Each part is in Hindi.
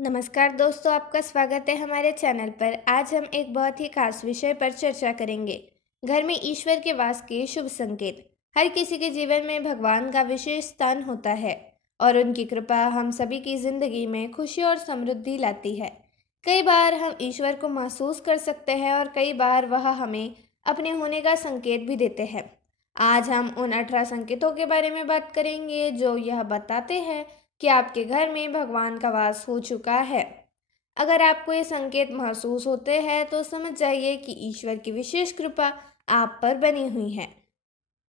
नमस्कार दोस्तों, आपका स्वागत है हमारे चैनल पर। आज हम एक बहुत ही खास विषय पर चर्चा करेंगे। घर में ईश्वर के वास के शुभ संकेत। हर किसी के जीवन में भगवान का विशेष स्थान होता है और उनकी कृपा हम सभी की जिंदगी में खुशी और समृद्धि लाती है। कई बार हम ईश्वर को महसूस कर सकते हैं और कई बार वह हमें अपने होने का संकेत भी देते हैं। आज हम उन 18 संकेतों के बारे में बात करेंगे जो यह बताते हैं कि आपके घर में भगवान का वास हो चुका है। अगर आपको ये संकेत महसूस होते हैं तो समझ जाइए कि ईश्वर की विशेष कृपा आप पर बनी हुई है।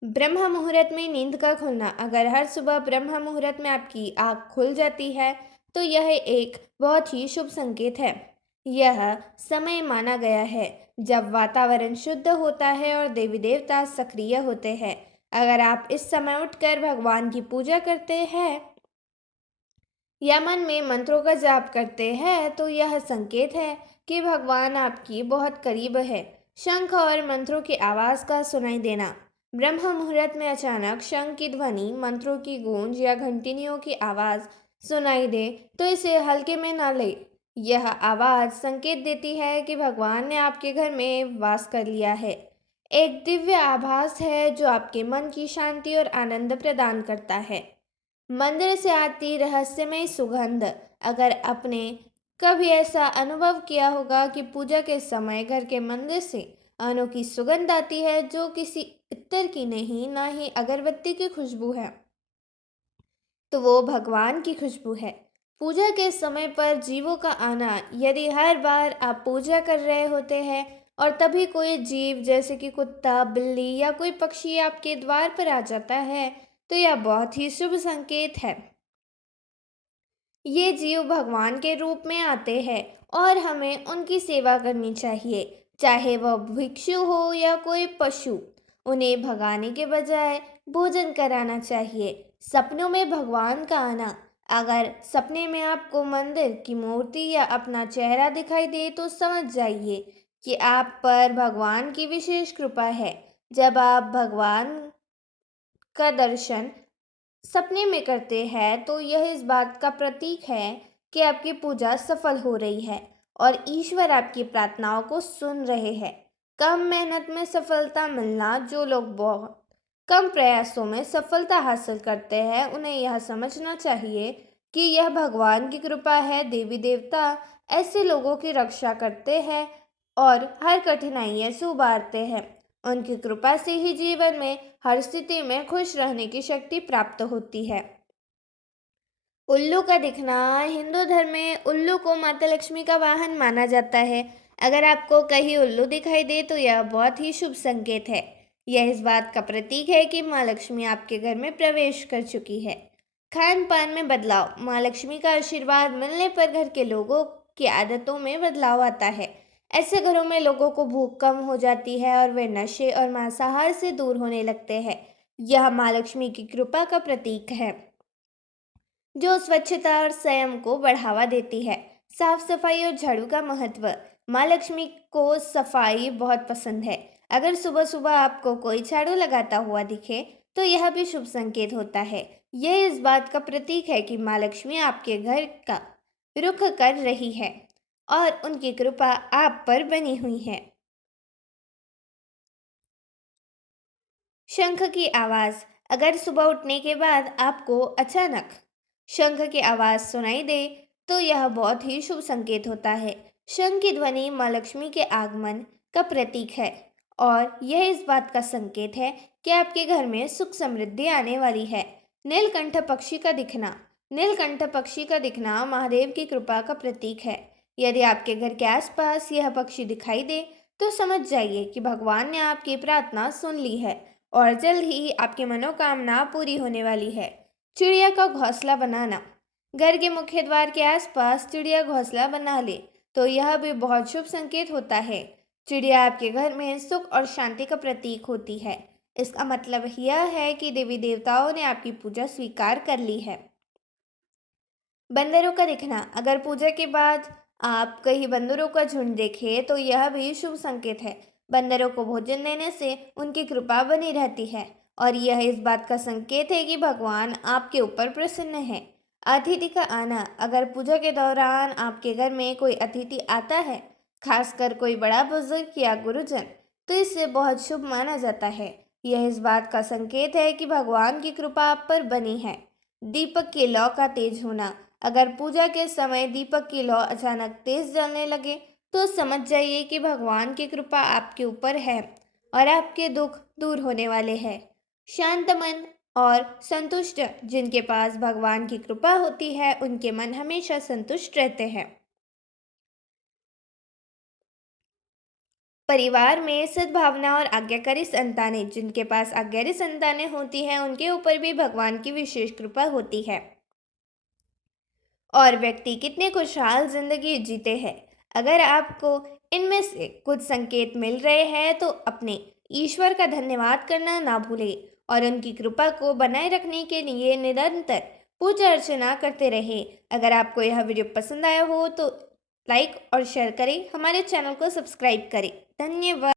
ब्रह्म मुहूर्त में नींद का खुलना। अगर हर सुबह ब्रह्म मुहूर्त में आपकी आँख खुल जाती है तो यह एक बहुत ही शुभ संकेत है। यह समय माना गया है जब वातावरण शुद्ध होता है और देवी देवता सक्रिय होते हैं। अगर आप इस समय उठकर भगवान की पूजा करते हैं या मन में मंत्रों का जाप करते हैं तो यह संकेत है कि भगवान आपकी बहुत करीब है। शंख और मंत्रों की आवाज का सुनाई देना। ब्रह्म मुहूर्त में अचानक शंख की ध्वनि, मंत्रों की गूंज या घंटियों की आवाज सुनाई दे तो इसे हल्के में न ले। यह आवाज संकेत देती है कि भगवान ने आपके घर में वास कर लिया है। एक दिव्य आभास है जो आपके मन की शांति और आनंद प्रदान करता है। मंदिर से आती रहस्यमय सुगंध। अगर आपने कभी ऐसा अनुभव किया होगा कि पूजा के समय घर के मंदिर से अनोखी सुगंध आती है जो किसी इत्र की नहीं, ना ही अगरबत्ती की खुशबू है, तो वो भगवान की खुशबू है। पूजा के समय पर जीवों का आना। यदि हर बार आप पूजा कर रहे होते हैं और तभी कोई जीव जैसे कि कुत्ता, बिल्ली या कोई पक्षी आपके द्वार पर आ जाता है तो यह बहुत ही शुभ संकेत है। ये जीव भगवान के रूप में आते हैं और हमें उनकी सेवा करनी चाहिए, चाहे वह भिक्षु हो या कोई पशु। उन्हें भगाने के बजाय भोजन कराना चाहिए। सपनों में भगवान का आना। अगर सपने में आपको मंदिर की मूर्ति या अपना चेहरा दिखाई दे तो समझ जाइए कि आप पर भगवान की विशेष कृपा है। जब आप भगवान का दर्शन सपने में करते हैं तो यह इस बात का प्रतीक है कि आपकी पूजा सफल हो रही है और ईश्वर आपकी प्रार्थनाओं को सुन रहे हैं। कम मेहनत में सफलता मिलना। जो लोग बहुत कम प्रयासों में सफलता हासिल करते हैं उन्हें यह समझना चाहिए कि यह भगवान की कृपा है। देवी देवता ऐसे लोगों की रक्षा करते हैं और हर कठिनाइयों से उबारते हैं। उनकी कृपा से ही जीवन में हर स्थिति में खुश रहने की शक्ति प्राप्त होती है। उल्लू का दिखना। हिंदू धर्म में उल्लू को माता लक्ष्मी का वाहन माना जाता है। अगर आपको कहीं उल्लू दिखाई दे तो यह बहुत ही शुभ संकेत है। यह इस बात का प्रतीक है कि माँ लक्ष्मी आपके घर में प्रवेश कर चुकी है। खान पान में बदलाव। माँ लक्ष्मी का आशीर्वाद मिलने पर घर के लोगों की आदतों में बदलाव आता है। ऐसे घरों में लोगों को भूख कम हो जाती है और वे नशे और मांसाहार से दूर होने लगते हैं। यह माँ लक्ष्मी की कृपा का प्रतीक है जो स्वच्छता और संयम को बढ़ावा देती है। साफ सफाई और झाड़ू का महत्व। माँ लक्ष्मी को सफाई बहुत पसंद है। अगर सुबह सुबह आपको कोई झाड़ू लगाता हुआ दिखे तो यह भी शुभ संकेत होता है। यह इस बात का प्रतीक है कि माँ लक्ष्मी आपके घर का रुख कर रही है और उनकी कृपा आप पर बनी हुई है। शंख की आवाज। अगर सुबह उठने के बाद आपको अचानक शंख की आवाज सुनाई दे तो यह बहुत ही शुभ संकेत होता है। शंख की ध्वनि माँ लक्ष्मी के आगमन का प्रतीक है और यह इस बात का संकेत है कि आपके घर में सुख समृद्धि आने वाली है। नीलकंठ पक्षी का दिखना। नीलकंठ पक्षी का दिखना महादेव की कृपा का प्रतीक है। यदि आपके घर के आसपास यह पक्षी दिखाई दे तो समझ जाइए कि भगवान ने आपकी प्रार्थना सुन ली है और जल्द ही आपकी मनोकामना पूरी होने वाली है। चिड़िया का घोंसला बनाना। घर के मुख्य द्वार के आसपास चिड़िया घोंसला बना ले तो यह भी बहुत शुभ संकेत होता है। चिड़िया आपके घर में सुख और शांति का प्रतीक होती है। इसका मतलब यह है कि देवी देवताओं ने आपकी पूजा स्वीकार कर ली है। बंदरों का दिखना। अगर पूजा के बाद आप कहीं बंदरों का झुंड देखें तो यह भी शुभ संकेत है। बंदरों को भोजन देने से उनकी कृपा बनी रहती है और यह इस बात का संकेत है कि भगवान आपके ऊपर प्रसन्न है। अतिथि का आना। अगर पूजा के दौरान आपके घर में कोई अतिथि आता है, खासकर कोई बड़ा बुजुर्ग या गुरुजन, तो इसे बहुत शुभ माना जाता है। यह इस बात का संकेत है कि भगवान की कृपा आप पर बनी है। दीपक की लौ का तेज होना। अगर पूजा के समय दीपक की लौ अचानक तेज जलने लगे, तो समझ जाइए कि भगवान की कृपा आपके ऊपर है और आपके दुख दूर होने वाले हैं। शांत मन और संतुष्ट। जिनके पास भगवान की कृपा होती है, उनके मन हमेशा संतुष्ट रहते हैं। परिवार में सद्भावना और आज्ञाकारी संतानें। जिनके पास आज्ञाकारी संतानें होती हैं, उनके ऊपर भी भगवान की विशेष कृपा होती है और व्यक्ति कितने खुशहाल जिंदगी जीते हैं। अगर आपको इनमें से कुछ संकेत मिल रहे हैं, तो अपने ईश्वर का धन्यवाद करना ना भूलें और उनकी कृपा को बनाए रखने के लिए निरंतर पूजा अर्चना करते रहें। अगर आपको यह वीडियो पसंद आया हो तो लाइक और शेयर करें, हमारे चैनल को सब्सक्राइब करें। धन्यवाद।